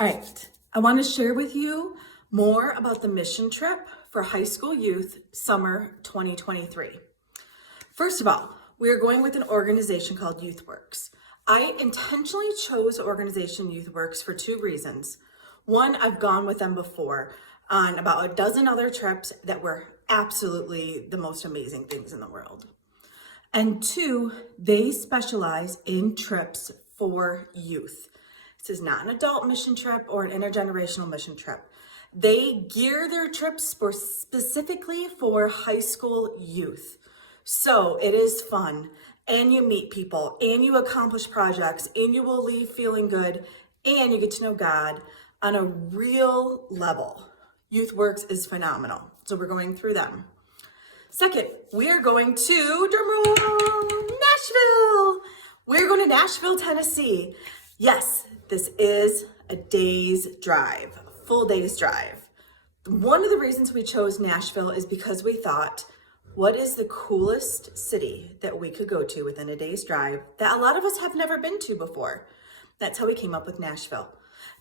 All right, I want to share with you more about the mission trip for high school youth summer 2023. First of all, we are going with an organization called YouthWorks. I intentionally chose organization YouthWorks for two reasons. One, I've gone with them before on about a dozen other trips that were absolutely the most amazing things in the world. And two, they specialize in trips for youth. This is not an adult mission trip or an intergenerational mission trip. They gear their trips specifically for high school youth. So it is fun, and you meet people, and you accomplish projects, and you will leave feeling good, and you get to know God on a real level. YouthWorks is phenomenal. So we're going through them. Second, we are going to, Nashville. We're going to Nashville, Tennessee. Yes, this is a day's drive, full day's drive. One of the reasons we chose Nashville is because we thought, what is the coolest city that we could go to within a day's drive that a lot of us have never been to before? That's how we came up with Nashville.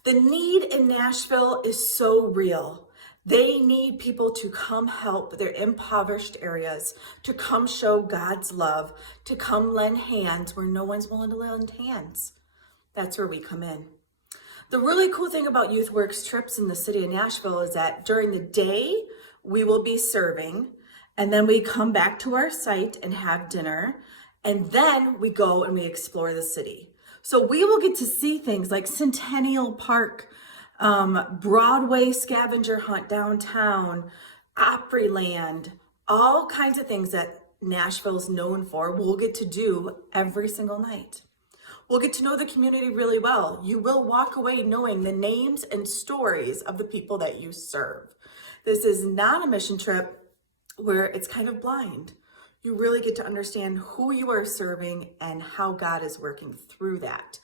The need in Nashville is so real. They need people to come help their impoverished areas, to come show God's love, to come lend hands where no one's willing to lend hands. That's where we come in. The really cool thing about YouthWorks trips in the city of Nashville is that during the day, we will be serving, and then we come back to our site and have dinner, and then we go and we explore the city. So we will get to see things like Centennial Park, Broadway scavenger hunt downtown, Opryland, all kinds of things that Nashville's known for, we'll get to do every single night. We'll get to know the community really well. You will walk away knowing the names and stories of the people that you serve. This is not a mission trip where it's kind of blind. You really get to understand who you are serving and how God is working through that.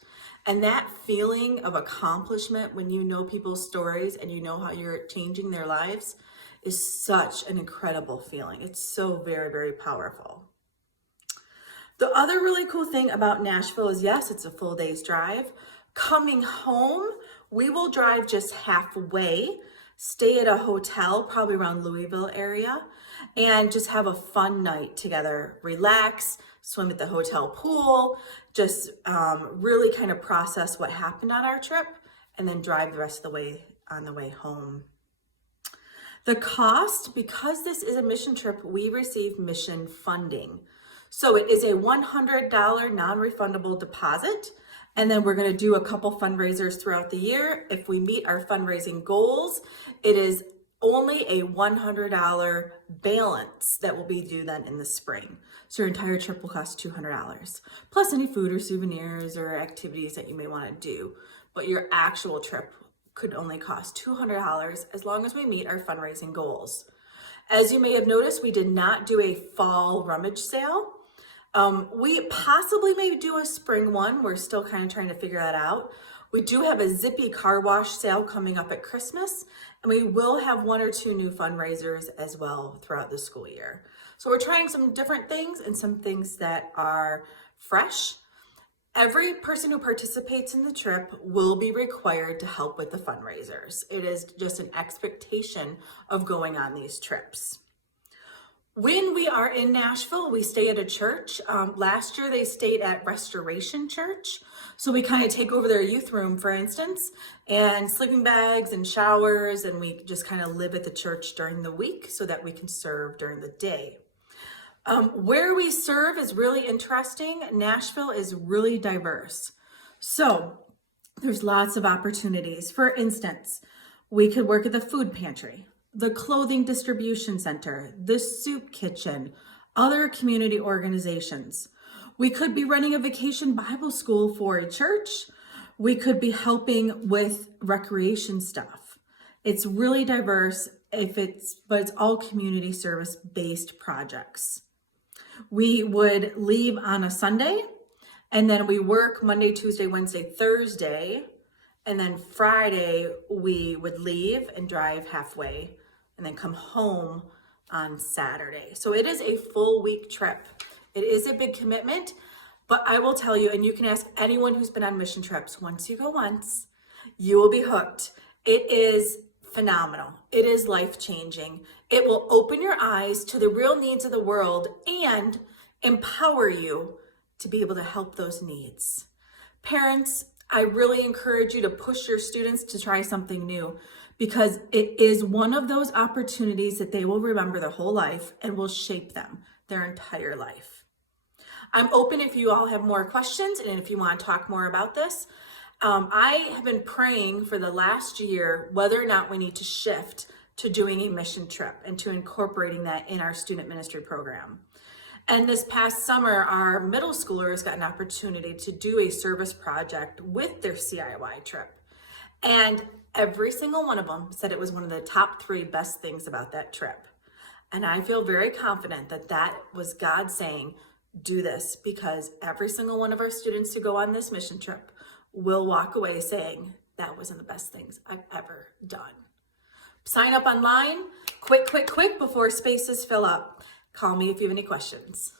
And that feeling of accomplishment when you know people's stories and you know how you're changing their lives is such an incredible feeling. It's so very, very powerful. The other really cool thing about Nashville is, yes, it's a full day's drive. Coming home, we will drive just halfway, stay at a hotel, probably around Louisville area, and just have a fun night together, relax, swim at the hotel pool, just really kind of process what happened on our trip, and then drive the rest of the way on the way home. The cost, because this is a mission trip, we receive mission funding. So it is a $100 non-refundable deposit, and then we're going to do a couple fundraisers throughout the year. If we meet our fundraising goals, it is only a $100 balance that will be due then in the spring. So your entire trip will cost $200, plus any food or souvenirs or activities that you may want to do. But your actual trip could only cost $200 as long as we meet our fundraising goals. As you may have noticed, we did not do a fall rummage sale. We possibly may do a spring one. We're still kind of trying to figure that out. We do have a Zippy car wash sale coming up at Christmas, and we will have one or two new fundraisers as well throughout the school year. So we're trying some different things and some things that are fresh. Every person who participates in the trip will be required to help with the fundraisers. It is just an expectation of going on these trips. When we are in Nashville, we stay at a church. Last year, they stayed at Restoration Church. So we kind of take over their youth room, for instance, and sleeping bags and showers, and we just kind of live at the church during the week so that we can serve during the day. Where we serve is really interesting. Nashville is really diverse. So there's lots of opportunities. For instance, we could work at the food pantry, the clothing distribution center, the soup kitchen, other community organizations. We could be running a vacation Bible school for a church. We could be helping with recreation stuff. It's really diverse but it's all community service based projects. We would leave on a Sunday, and then we work Monday, Tuesday, Wednesday, Thursday, and then Friday we would leave and drive halfway and then come home on Saturday. So it is a full week trip. It is a big commitment, but I will tell you, and you can ask anyone who's been on mission trips, once you go once, You will be hooked. It is phenomenal. It is life-changing. It will open your eyes to the real needs of the world and empower you to be able to help those needs. Parents, I really encourage you to push your students to try something new because it is one of those opportunities that they will remember their whole life and will shape them their entire life. I'm open if you all have more questions and if you want to talk more about this. I have been praying for the last year whether or not we need to shift to doing a mission trip and to incorporating that in our student ministry program. And this past summer, our middle schoolers got an opportunity to do a service project with their CIY trip. And every single one of them said it was one of the top 3 best things about that trip. And I feel very confident that that was God saying, do this, because every single one of our students who go on this mission trip will walk away saying, that was one of the best things I've ever done. Sign up online, quick, before spaces fill up. Call me if you have any questions.